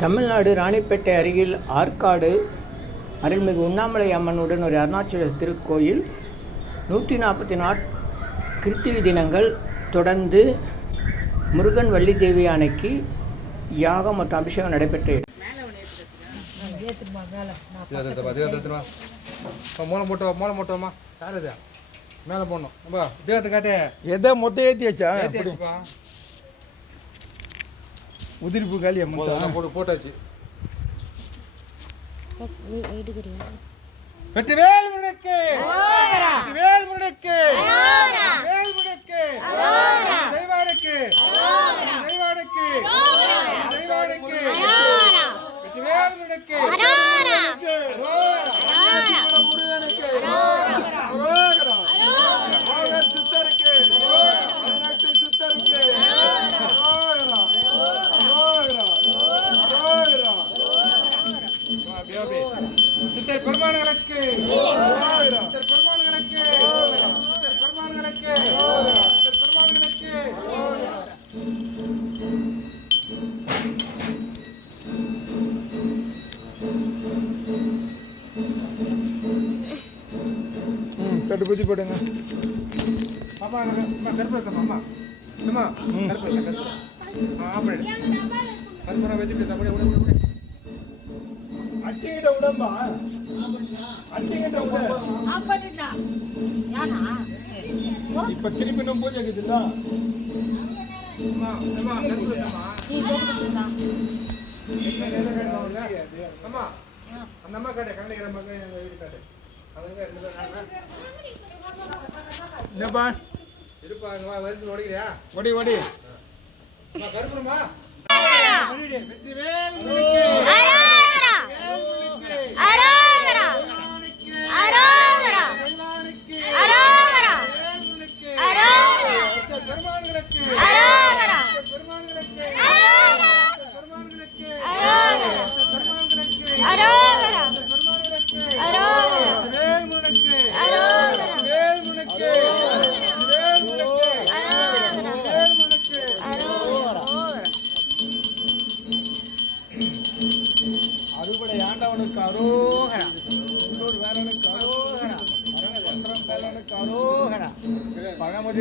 தமிழ்நாடு ராணிப்பேட்டை அருகில் ஆற்காடு அருள்மிகு உண்ணாமலை அம்மனுடன் ஒரு அருணாச்சல திருக்கோயில். நூற்றி நாற்பத்தி நாட் கிருத்திகை தினங்கள் தொடர்ந்து முருகன் வள்ளி தேவி யானைக்கு யாகம் மற்றும் அபிஷேகம் நடைபெற்ற மூலம் போட்டு மூலம் யார் இது? மேலே போடணும். எதை மொத்தம் ஏற்றி வச்சுப்பா. உதிரிப்பு போதும், மொத்தம் போட்டு போட்டாச்சு. வெற்றி வேல் முடக்கு வெற்றி வேல் முடக்கு வேல் முடக்கு தெய்வானுக்கு தெய்வானுக்கு தெய்வானுக்கு வெற்றி வேல் முடக்கு முருகனுக்கு ம் தடுப்பூசி போடுங்க அம்மா அம்மா கருப்பு இருக்கம்மா அம்மா அம்மா கருப்பு இருக்க கருப்பு. ஆமாம் கருப்பு வச்சுட்டு அப்படியே விட விட அச்சிக்கிட்ட விடம்பா அச்சிக்கிட்ட விட இப்ப திருப்பி நம்ம பூஜை இருக்குதுல்ல அம்மா அம்மா கருப்பு இருக்கம்மா அம்மா. அந்த அம்மா கண்ணிக்கிற அம்மா எங்கள் வீடு காட்டு என்னப்பா? இருப்பா அங்க வா வரிசை ஓடிக்கிறியா? ஒடி அம்மா கருப்புமா வெற்றி வேல்.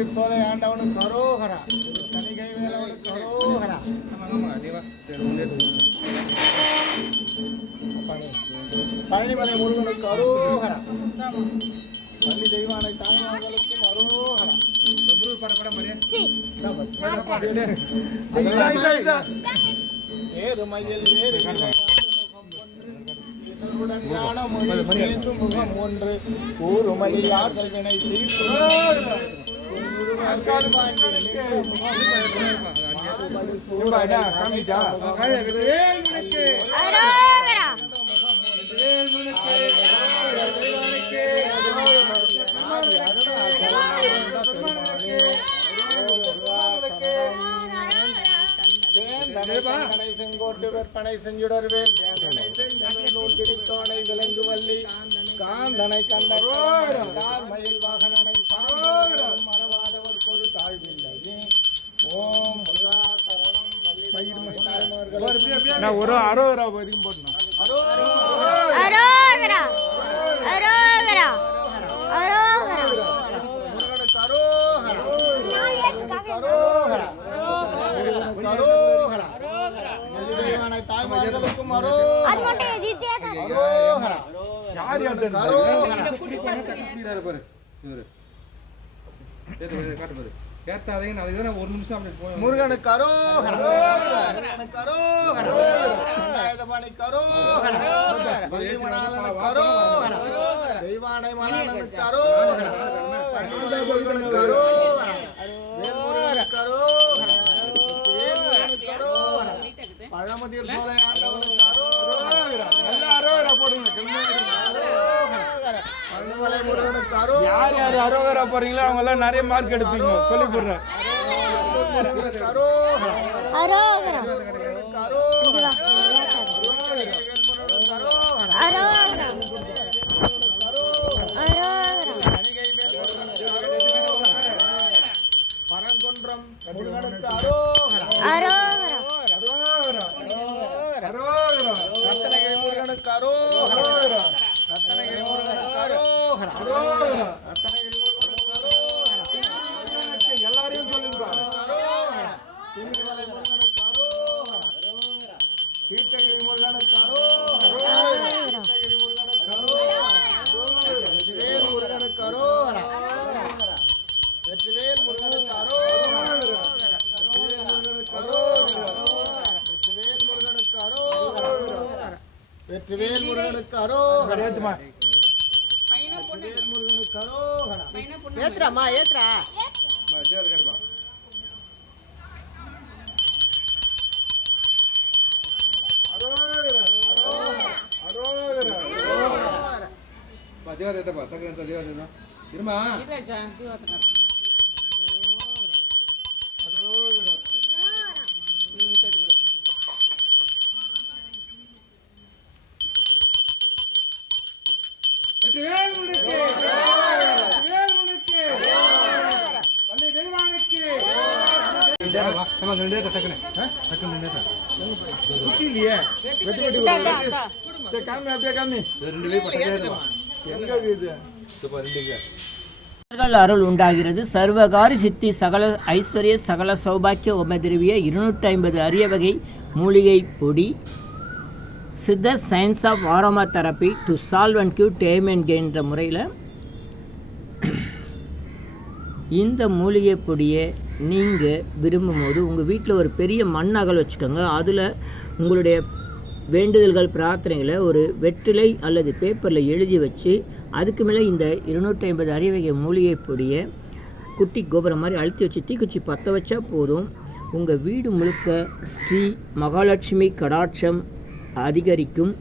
சோலை ஆண்டவனுக்கு அரோகரா தனிகை வேலவனுக்கு பழனி பழனிமலை முருகனுக்கு அரோகரா பள்ளி தெய்வானை தாய்மார்களுக்கும் அரோகரா. ஏறு பேசு முகம் ஒன்று கூறுமலியார்கள் வினை தீர்த்து செங்கோட்டு விற்பனை செஞ்சுடர் விலங்கு வள்ளி காந்தனை கண்ட மயில் வாகனம் நான் ஒரு அரோரா வரைக்கும் போட்டேன் முருகனுக்கு அரோகரா அரோகரா அரோகரா தாய்மார்களுக்கும் அரோகரா யார் யார் அரோகரா பாரு, காட்டு பாரு ஏத்தாதீங்க அதுக்கு தானே ஒரு நிமிஷம் அப்படி போய் முருகனுக்கு அரோகரா முருகனுக்கு அரோகரா வேதபாணிக்கு அரோகரா வள்ளிமணாளனுக்கு அரோகரா தெய்வானை முருகனுக்கு வேல்முருகனுக்கு வேல்முருகனுக்கு பழமுதிர் சோலை யார் யார் அரோகரா போறீங்களோ அவங்க எல்லாம் நிறைய மார்க் எடுப்பீங்க. சொல்லி போடுறேன் அரோகரா. வெற்றிவேல் முருகனுக்கு அரோகரா. ஏத்துமா. வெற்றிவேல் முருகனுக்கு அரோகரா. ஏத்துறாமா ஏத்துறா இல்லையே வெட்டி வெட்டி சரி, அருள் உண்டாகிறது. சர்வகாரி சித்தி சகல ஐஸ்வர்ய சகல சௌபாக்கிய உபதிரவிய இருநூற்றி ஐம்பது அரிய வகை மூலிகை பொடி. Siddha science of aromatherapy to solve and cure them and gain முறையில் இந்த மூலிகை பொடியை நீங்கள் விரும்பும் போது உங்கள் வீட்டில் ஒரு பெரிய மண் அகல் வச்சுக்கோங்க. அதில் உங்களுடைய வேண்டுதல்கள் பிரார்த்தனைகளை ஒரு வெற்றிலை அல்லது பேப்பரில் எழுதி வச்சு அதுக்கு மேலே இந்த இருநூற்றி ஐம்பது அறிவகை மூலிகை பொடியை குட்டி கோபுரம் மாதிரி அழுத்தி வச்சு தீக்குச்சி பற்ற வச்சா போதும். உங்கள் வீடு முழுக்க ஸ்ரீ மகாலட்சுமி கடாட்சம் அதிகரிக்கும்.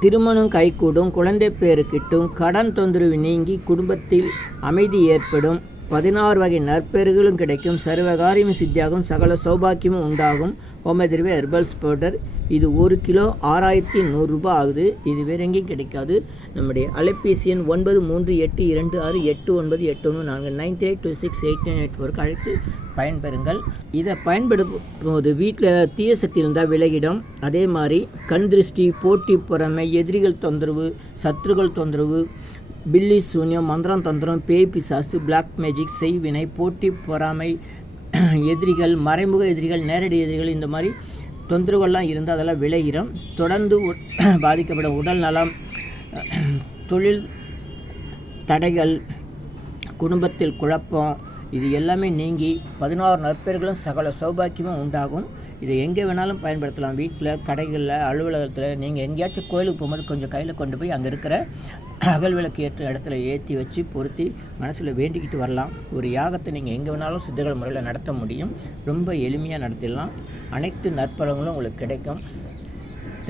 திருமணம் கைகூடும் குழந்தை பேறு கிட்டும் கடன் தொந்தரவு நீங்கி குடும்பத்தில் அமைதி ஏற்படும். பதினாறு வகை நற்பெருகளும் கிடைக்கும். சர்வகாரியம் சித்தியாகும். சகல சௌபாக்கியமும் உண்டாகும். ஹோமதிர்வே ஹெர்பல்ஸ் பவுடர் இது ஒரு கிலோ ஆறாயிரத்தி நூறுரூபா ஆகுது. இது வேற எங்கேயும் கிடைக்காது. நம்முடைய அலைபேசி எண் ஒன்பது மூன்று எட்டு இரண்டு ஆறு எட்டு ஒன்பது எட்டு ஒன்று நான்கு nine three two six eight nine eight ஃபோருக்கு அழைத்து பயன்பெறுங்கள். இதை பயன்படுத்தும் போது வீட்டில் தீய சக்தி இருந்தால் விலகிடும். அதே மாதிரி கண் திருஷ்டி போட்டி பொறாமை எதிரிகள் தொந்தரவு சத்துருக்கள் தொந்தரவு பில்லி சூன்யம் மந்திரம் தந்திரம் பேய் பிசாசு பிளாக் மேஜிக் செய்வினை போட்டி பொறாமை எதிரிகள் மறைமுக எதிரிகள் நேரடி எதிரிகள் இந்த மாதிரி தொந்தரவுகள்லாம் இருந்து அதெல்லாம் விளைகிறோம் தொடர்ந்து பாதிக்கப்படும் உடல் நலம் தொழில் தடைகள் குடும்பத்தில் குழப்பம் இது எல்லாமே நீங்கி பதினாறு நற்பெயர்களும் சகல சௌபாக்கியமும் உண்டாகும். இதை எங்கே வேணாலும் பயன்படுத்தலாம். வீட்டில் கடைகளில் அலுவலகத்தில். நீங்கள் எங்கேயாச்சும் கோயிலுக்கு போகும்போது கொஞ்சம் கையில் கொண்டு போய் அங்கே இருக்கிற அகல் விளக்கு ஏற்ற இடத்துல ஏற்றி வச்சு பொருத்தி மனசில் வேண்டிக்கிட்டு வரலாம். ஒரு யாகத்தை நீங்கள் எங்கே வேணாலும் சித்தர்கள் முறையில் நடத்த முடியும். ரொம்ப எளிமையாக நடத்திடலாம். அனைத்து நற்பலங்களும் உங்களுக்கு கிடைக்கும்.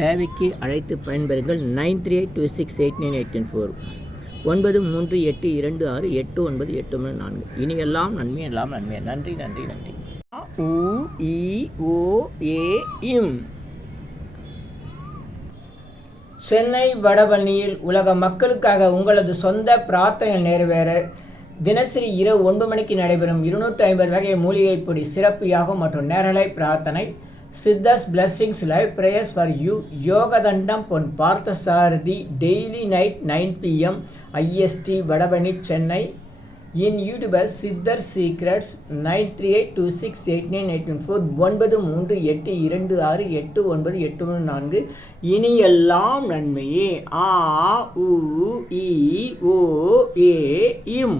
தேவைக்கு அழைத்து பயன்பெறுங்கள். Nine three eight two six eight nine eight four. ஒன்பது மூன்று எட்டு இரண்டு ஆறு எட்டு ஒன்பது எட்டு மூணு நான்கு. இனி எல்லாம் நன்மை எல்லாம் நன்மை நன்றி நன்றி நன்றி. உ இ ஓ ஏ இம். சென்னை வடபழனியில் உலக மக்களுக்காக உங்களது சொந்த பிரார்த்தனை நிறைவேற தினசரி இரவு ஒன்பது மணிக்கு நடைபெறும் இருநூற்றி ஐம்பது வகை மூலிகை பொடி சிறப்பு யாகம் மற்றும் நேரலை பிரார்த்தனை. Siddhas blessings live prayers for you. Yogathandam Pon Parthasarathy daily night nine PM IST Vadapalani Chennai. N YouTuber Siddhar secrets nine three eight two six eight nine eight one four ஒன்பது மூன்று எட்டு இரண்டு ஆறு எட்டு ஒன்பது எட்டு ஒன்று நான்கு. இனி எல்லாம் நன்மையே. ஆ உ இ ஓ ஏ இம்.